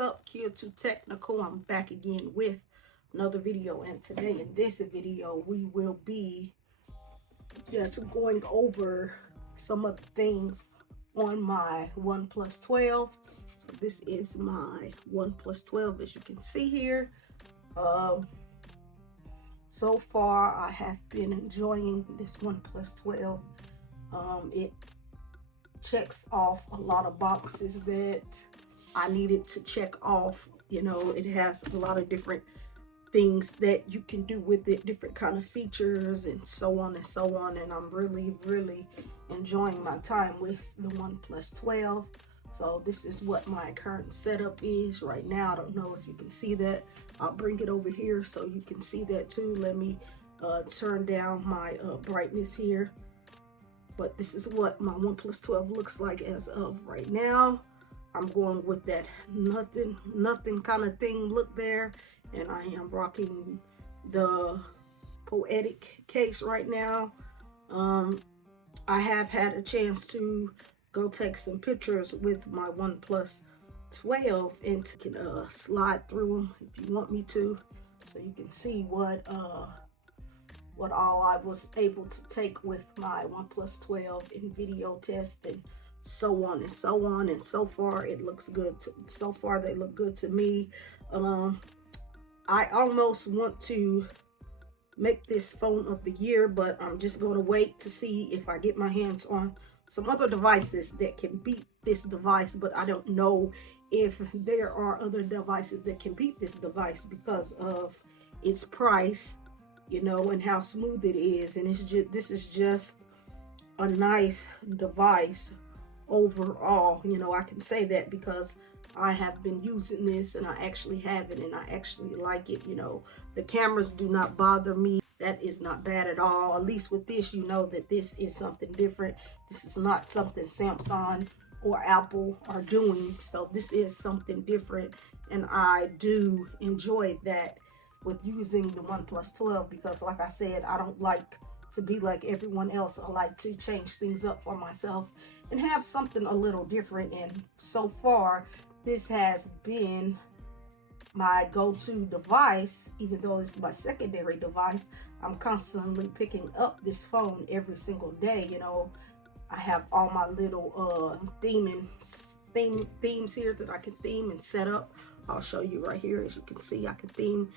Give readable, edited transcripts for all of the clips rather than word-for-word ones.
up, Kia Too Technical. I'm back again with another video, and today in this video we will be just going over some of the things on my OnePlus 12. So this is my OnePlus 12, as you can see here. So far I have been enjoying this OnePlus 12. It checks off a lot of boxes that I needed to check off. You know, it has a lot of different things that you can do with it, different kind of features and so on and so on. And I'm really enjoying my time with the OnePlus 12. So this is what my current setup is right now. I don't know if you can see that. I'll bring it over here so you can see that too. Let me turn down my brightness here. But this is what my OnePlus 12 looks like as of right now. I'm going with that nothing kind of thing look there, and I am rocking the Poetic case right now. I have had a chance to go take some pictures with my OnePlus 12, and you can slide through them if you want me to, so you can see what all I was able to take with my OnePlus 12 in video test and so on and so on. And so far it looks good. So far they look good to me. I almost want to make this phone of the year, but I'm just going to wait to see if I get my hands on some other devices that can beat this device. But I don't know if there are other devices that can beat this device because of its price, you know, and how smooth it is. And it's just, this is just a nice device overall. You know, I can say that because I have been using this and I actually have it and I actually like it. You know, the cameras do not bother me. That is not bad at all. At least with this, you know that this is something different. This is not something Samsung or Apple are doing. So this is something different, and I do enjoy that with using the OnePlus 12, because like I said, I don't like to be like everyone else. I like to change things up for myself and have something a little different. And so far this has been my go-to device. Even though it's my secondary device, I'm constantly picking up this phone every single day. You know, I have all my little themes here that I can theme and set up. I'll show you right here. As you can see, I can theme,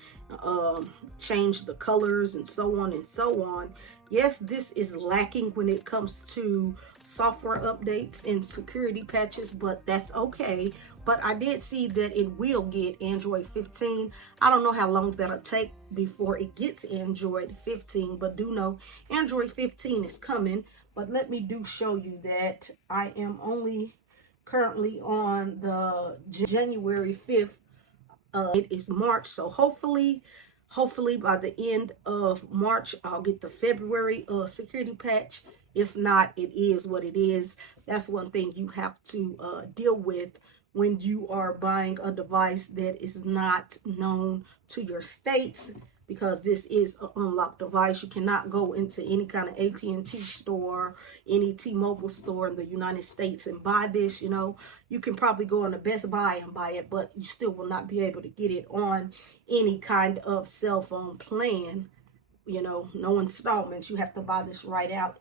change the colors and so on and so on. Yes, this is lacking when it comes to software updates and security patches, but that's okay. But I did see that it will get Android 15. I don't know how long that'll take before it gets Android 15, but do know Android 15 is coming. But let me show you that I am only currently on the January 5th. It is March, so hopefully by the end of March I'll get the February security patch. If not, it is what it is. That's one thing you have to deal with when you are buying a device that is not known to your states, because this is an unlocked device. You cannot go into any kind of AT&T store, any T-Mobile store in the United States and buy this. You know, you can probably go on the Best Buy and buy it, but you still will not be able to get it on any kind of cell phone plan. You know, no installments. You have to buy this right out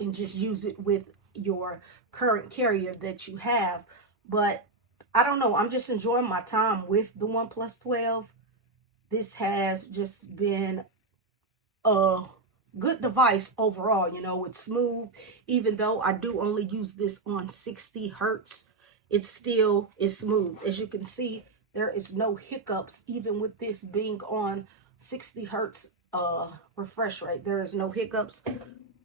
and just use it with your current carrier that you have. But I don't know, I'm just enjoying my time with the OnePlus 12. This has just been a good device overall. You know, it's smooth. Even though I do only use this on 60 hertz, it still is smooth. As you can see, there is no hiccups even with this being on 60 hertz refresh rate. There is no hiccups.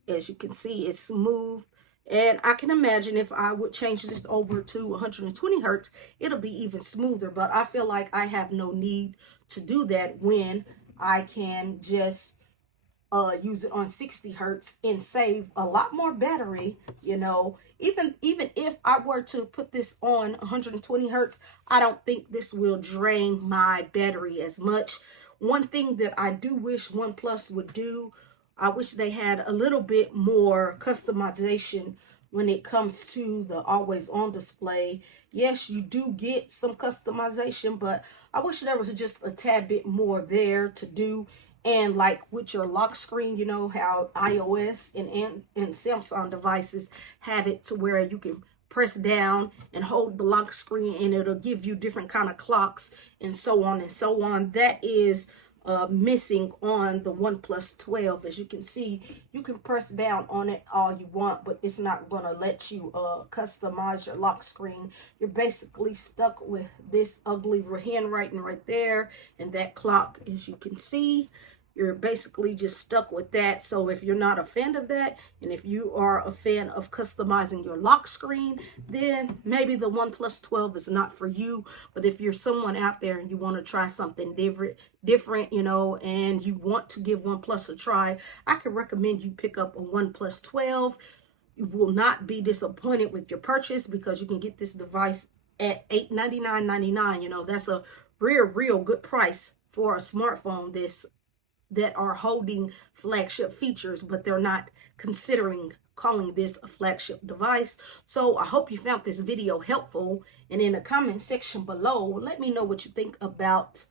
As you can see, it's smooth. And I can imagine if I would change this over to 120 hertz, it'll be even smoother. But I feel like I have no need to do that when I can just use it on 60 hertz and save a lot more battery. You know, even if I were to put this on 120 hertz, I don't think this will drain my battery as much. One thing that I do wish OnePlus would do, I wish they had a little bit more customization when it comes to the always on display. Yes, you do get some customization, but I wish there was just a tad bit more there to do. And like with your lock screen, you know how iOS and Samsung devices have it to where you can press down and hold the lock screen and it'll give you different kind of clocks and so on and so on. That is missing on the OnePlus 12. As you can see, you can press down on it all you want, but it's not going to let you customize your lock screen. You're basically stuck with this ugly handwriting right there and that clock. As you can see, you're basically just stuck with that. So if you're not a fan of that, and if you are a fan of customizing your lock screen, then maybe the OnePlus 12 is not for you. But if you're someone out there and you want to try something different, you know, and you want to give OnePlus a try, I can recommend you pick up a OnePlus 12. You will not be disappointed with your purchase because you can get this device at $899.99. You know, that's a real good price for a smartphone that are holding flagship features, but they're not considering calling this a flagship device. So I hope you found this video helpful, and in the comment section below, let me know what you think about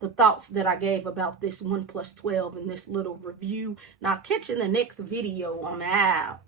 the thoughts that I gave about this OnePlus 12 and this little review. Now, catch you in the next video. I'm out.